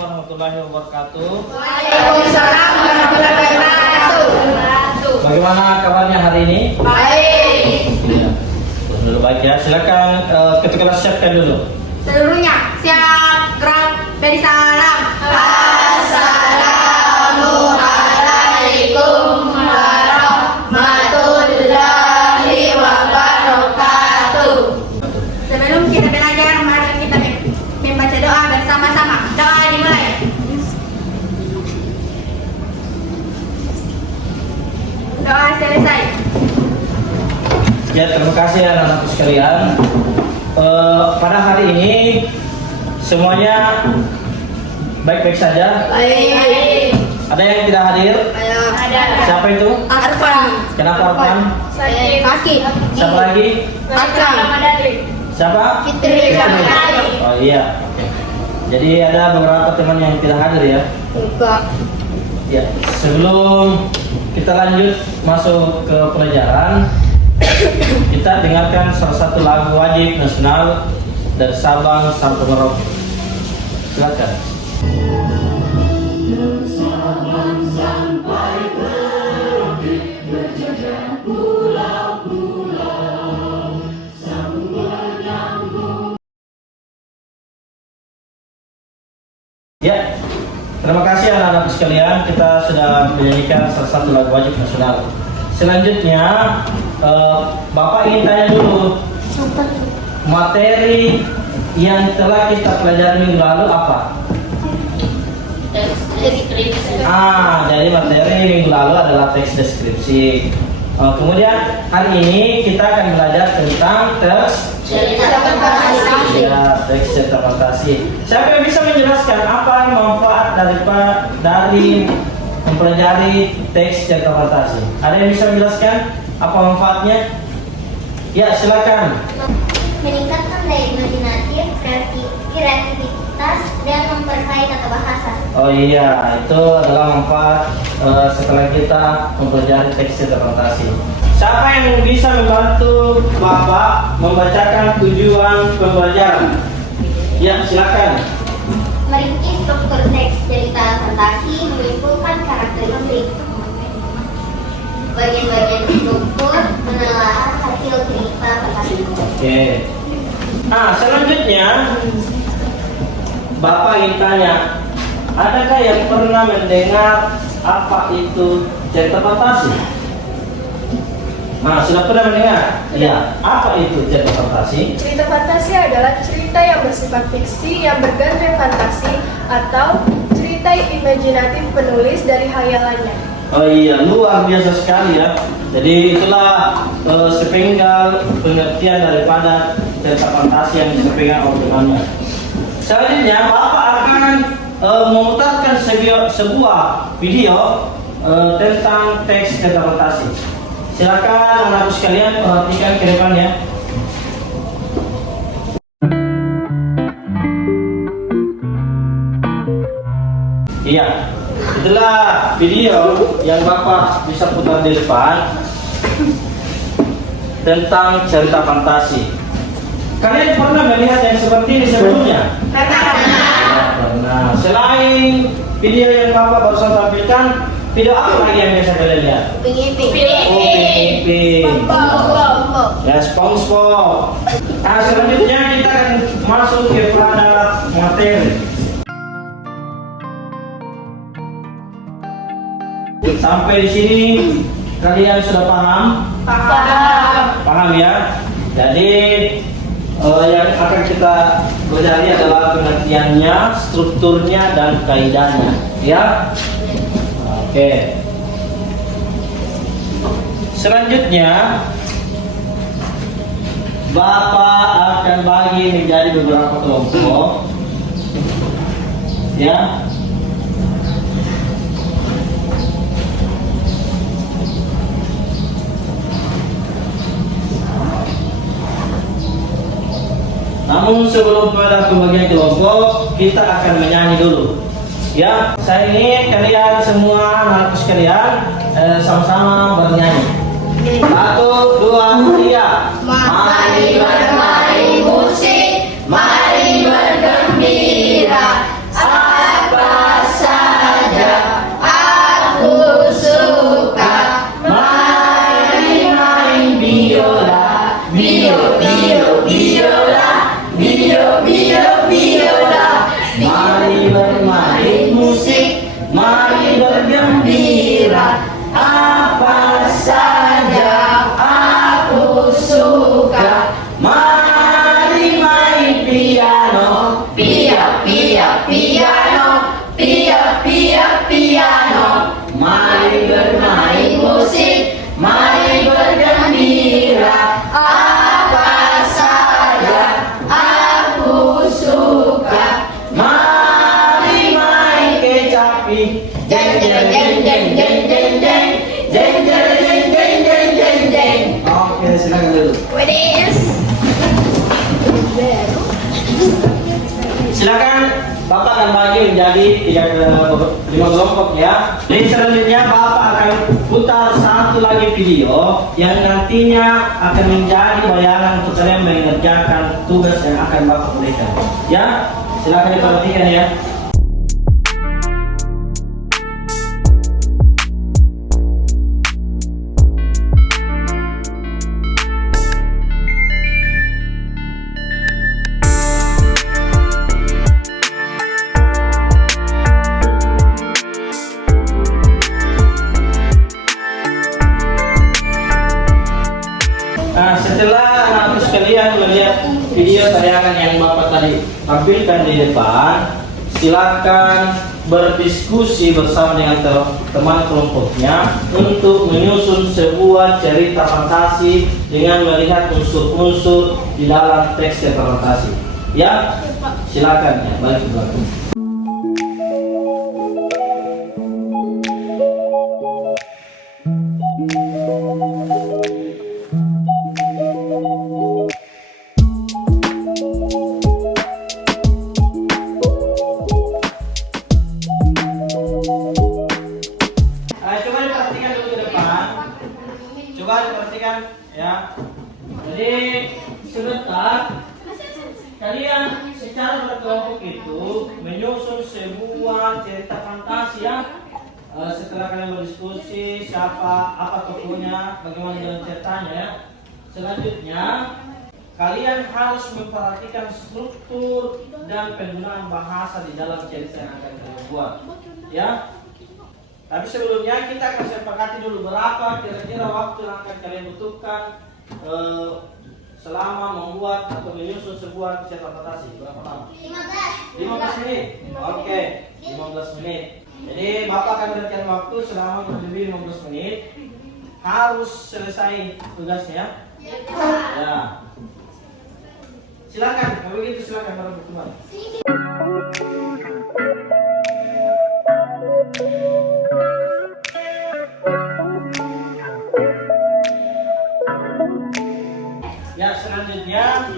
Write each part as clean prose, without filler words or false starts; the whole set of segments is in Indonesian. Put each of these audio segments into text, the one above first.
warahmatullahi wabarakatuh. Waalaikumsalam warahmatullahi wabarakatuh. Bagaimana kabarnya hari ini? Baik. Ya. Dulu baik ya. Silakan ketika kelas siapkan dulu. Seluruhnya siap, gerak, dari salam. Assalamualaikum warahmatullahi wabarakatuh. Sebelum kita belajar, mari kita membaca doa bersama-sama. Doa dimulai. Doa selesai. Ya, terima kasih anak-anakku sekalian. Pada hari ini semuanya baik-baik saja. Baik. Ada yang tidak hadir? Ada. Siapa itu? Arfan. Kenapa Arfan? Kaki. Siapa lagi? Akram. Siapa? Fitri. Oh iya. Oke. Jadi ada beberapa teman yang tidak hadir ya. Enggak. Ya, sebelum kita lanjut masuk ke pelajaran, kita dengarkan salah satu lagu wajib nasional dari Sabang sampai Merauke. Silakan. Ya, terima kasih anak-anak sekalian. Kita sudah menyanyikan salah satu lagu wajib nasional. Selanjutnya, Bapak ingin tanya dulu, materi yang telah kita pelajari minggu lalu apa? Jadi materi minggu lalu adalah teks deskripsi. Kemudian hari ini kita akan belajar tentang teks cerita fantasi. Siapa yang bisa menjelaskan apa manfaat dari mempelajari teks cerita fantasi? Ada yang bisa menjelaskan apa manfaatnya? Ya, silakan. Meningkatkan daya imajinatif, kreativitas, dan memperkaya kata bahasa. Oh iya, itu adalah manfaat setelah kita mempelajari teks cerita fantasi. Siapa yang bisa membantu Bapak membacakan tujuan pembelajaran? Ya, silakan. Merinci struktur teks cerita fantasi, menyimpulkan karakteristik, bagian-bagian struktur, menelaah hasil cerita fantasi. Oke. Nah, selanjutnya Bapak ingin tanya, adakah yang pernah mendengar apa itu cerita fantasi? Nah, sudah pernah mendengar? Iya. Apa itu cerita fantasi? Cerita fantasi adalah cerita yang bersifat fiksi yang bergenre fantasi atau cerita imajinatif penulis dari khayalannya. Oh iya, luar biasa sekali ya. Jadi itulah sepenggal pengertian daripada cerita fantasi yang disampaikan oleh temannya. Selanjutnya, Bapak akan memutarkan sebuah video tentang teks cerita fantasi. Silakan anak-anak sekalian perhatikan ke depannya. Iya, itulah video yang Bapak bisa putar di depan tentang cerita fantasi. Kalian pernah melihat yang seperti ini sebelumnya? Pernah. Selain video yang Bapak barusan tampilkan, video apa lagi yang biasa kalian lihat? Ping-ping. Ya, SpongeBob. Nah, selanjutnya kita akan masuk kepada materi. Sampai di sini kalian sudah paham? Paham ya? Jadi yang akan kita pelajari adalah pengertiannya, strukturnya, dan kaidahnya. Ya? Oke. Selanjutnya, Bapak akan bagi menjadi beberapa kelompok. Ya. Namun sebelum pada pembagian kelompok, kita akan menyanyi dulu. Ya, saya ingin kalian semua anak sekalian sama-sama bernyanyi. 1, 2, 3. Mari bermain musik, mari bergembira. Saat Jeng jeng jeng jeng jeng jeng jeng jeng jeng jeng jeng jeng jeng jeng. Oke, silakan dulu. Wedis. Silakan Bapak dan bagi menjadi 5 kelompok ya. Jadi selanjutnya Bapak akan putar satu lagi video yang nantinya akan menjadi bayangan untuk kalian mengerjakan tugas yang akan Bapak berikan. Ya, silakan diperhatikan ya. Nah, setelah anak sekalian melihat video tayangan yang Bapak tadi tampilkan di depan, silakan berdiskusi bersama dengan teman kelompoknya untuk menyusun sebuah cerita fantasi dengan melihat unsur-unsur di dalam teks cerita fantasi. Ya, silakan ya, balik ke belakang. Coba diperhatikan dulu ke depan. Coba diperhatikan ya. Jadi sebentar kalian secara berkelompok itu menyusun sebuah cerita fantasi ya. Setelah kalian berdiskusi apa tokohnya, bagaimana jalan ceritanya ya. Selanjutnya kalian harus memperhatikan struktur dan penggunaan bahasa di dalam cerita yang akan kalian buat ya. Tapi sebelumnya kita akan sepakati dulu berapa kira-kira waktu yang akan kalian butuhkan selama membuat atau menyusun sebuah cerita fantasi. Berapa lama? 15 menit. Oke, 15 menit. Jadi Bapak akan berikan waktu selama kurang lebih 15 menit. Harus selesai tugasnya. Ya. Silakan, kalau begitu silakan para berteman. Ya, selanjutnya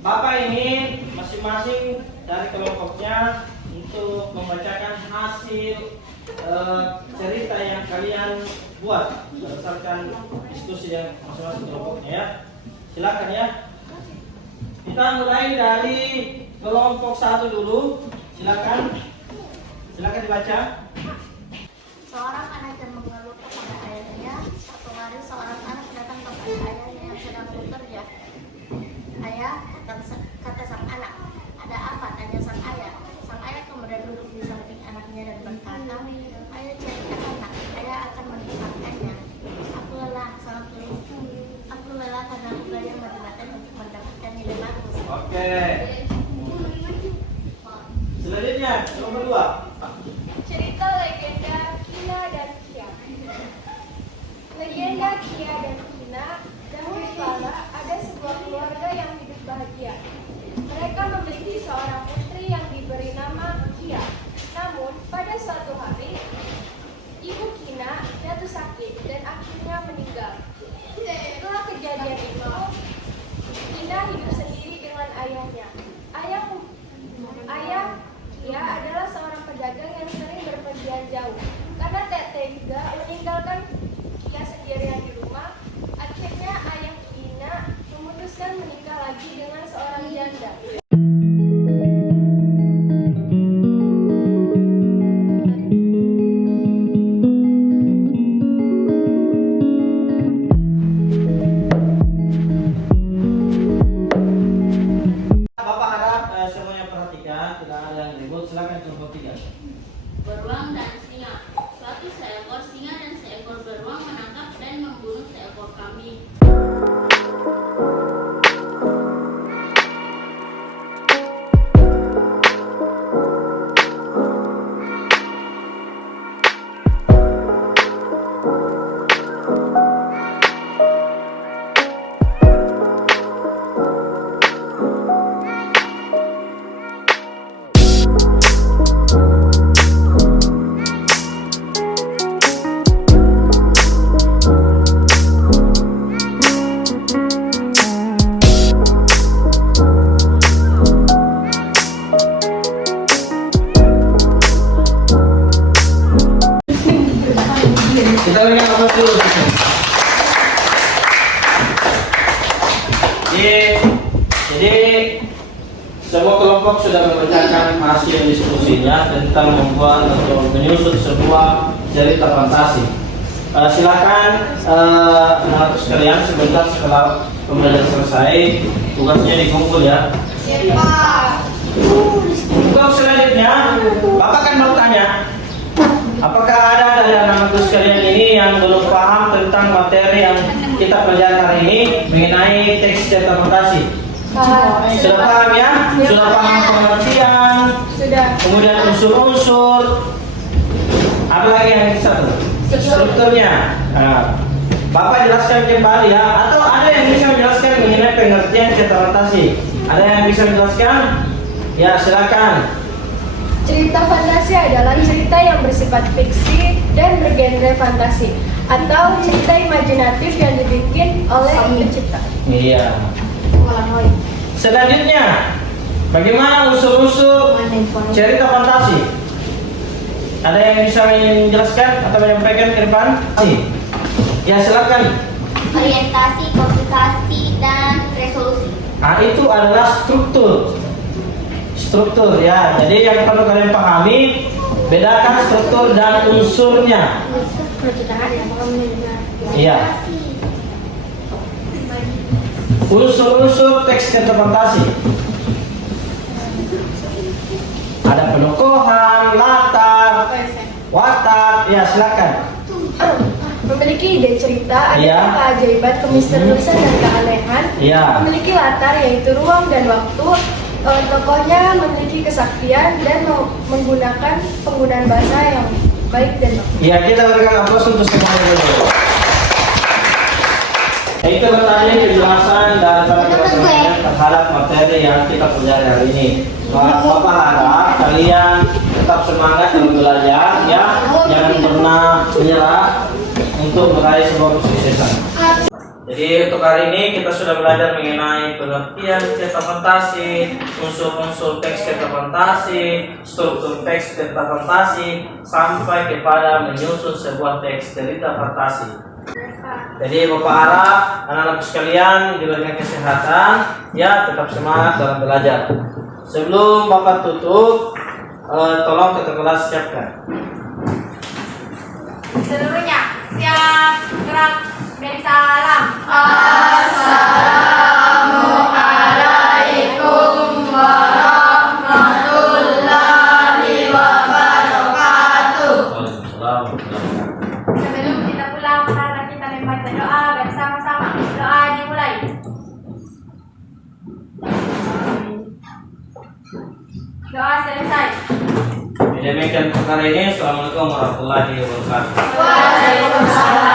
Bapak ini masing-masing dari kelompoknya untuk membacakan hasil cerita yang kalian buat berdasarkan diskusi yang masing-masing kelompoknya ya. Silakan ya. Kita mulai dari kelompok 1 dulu. Silakan. Silakan dibaca. Seorang anak yang mengeluh kepada ayahnya. Suatu hari seorang anak datang kepada ayahnya yang sedang bekerja. Ayah, kata sang anak, ada apa? Tanya sang ayah. Sang ayah kemudian duduk di samping anaknya dan berkata, ayo carikan anak, ayah akan meninggalkannya. Aku lelah, sangat lelah. Aku lelah karena belajar mati-matian untuk mendapatkan nilai bagus. Oke. Selanjutnya, nomor 2. Cerita legenda Kina dan Kia. Legenda Kia dan Kina, dahulu kala ada sebuah keluarga yang hidup bahagia. Mereka memiliki seorang putri yang diberi nama Kia. Namun, pada suatu hari, ibu Kina jatuh sakit dan akhirnya meninggal. Setelah kejadian itu, Kina hidup sendiri dengan ayahnya. Ayah Kia adalah seorang pedagang yang sering berpergian jauh. Karena tak tega meninggalkan Kia sendirian di rumah, akhirnya ayah Kina memutuskan menikah lagi dengan seorang janda. Bapak harap semuanya perhatikan, tidak ada yang ribut. Silakan contoh 3. Beruang dan singa. Suatu seekor singa dan seekor beruang menangkap dan membunuh seekor kambing. kelompok sudah membacakan hasil diskusinya tentang membuat atau menyusun sebuah cerita fantasi. Silakan anak sekalian sebentar setelah pembelajaran selesai tugasnya dikumpul ya. Tugas selanjutnya, Bapak kan mau tanya, apakah ada dari anak sekalian ini yang belum paham tentang materi yang kita pelajari hari ini mengenai teks cerita fantasi? Sudah paham ya? Sudah paham pengertian? Sudah. Kemudian unsur-unsur. Apa lagi yang satu? Strukturnya. Nah, Bapak jelaskan kembali ya. Atau ada yang bisa menjelaskan mengenai pengertian cerita fantasi? Ada yang bisa menjelaskan? Ya, silakan. Cerita fantasi adalah cerita yang bersifat fiksi dan bergenre fantasi atau cerita imajinatif yang dibikin oleh pencipta. Iya. Selanjutnya, bagaimana unsur-unsur cerita fantasi? Ada yang bisa menjelaskan atau menyampaikan ke depan? Ya, silakan. Orientasi, komplikasi, dan resolusi. Nah, itu adalah struktur. Struktur ya. Jadi yang perlu kalian pahami, bedakan struktur dan unsurnya. Iya. Unsur-unsur teks cerita fantasi. Ada penokohan, latar, watak. Ya, silakan. Memiliki ide cerita, ada Iya. keajaiban, kemisteriusan dan keanehan. Iya. Memiliki latar yaitu ruang dan waktu. Tokohnya memiliki kesaktian dan menggunakan penggunaan bahasa yang baik dan bagus. Ya, kita berikan aplaus untuk semuanya dulu. Itu bertanya penjelasan dan penjelasan terhadap materi yang kita pelajari hari ini. Bapak harap kalian tetap semangat dalam belajar ya, jangan pernah menyerah untuk meraih sebuah kesuksesan. Jadi untuk hari ini kita sudah belajar mengenai pengertian cerita fantasi, unsur-unsur teks cerita fantasi, struktur teks cerita fantasi, sampai kepada menyusun sebuah teks cerita fantasi. Jadi Bapak harap anak-anak sekalian diberikan kesehatan, ya tetap semangat dalam belajar. Sebelum Bapak tutup, tolong ketua kelas siapkan. Seluruhnya siap, gerak, beri salam. Assalamualaikum warahmatullahi wabarakatuh. Sebelum kita pulang, mari kita membaca doa bersama-sama. Doa dimulai. Doa selesai. Demikian perkara ini. Assalamualaikum warahmatullahi wabarakatuh. Waalaikumsalam.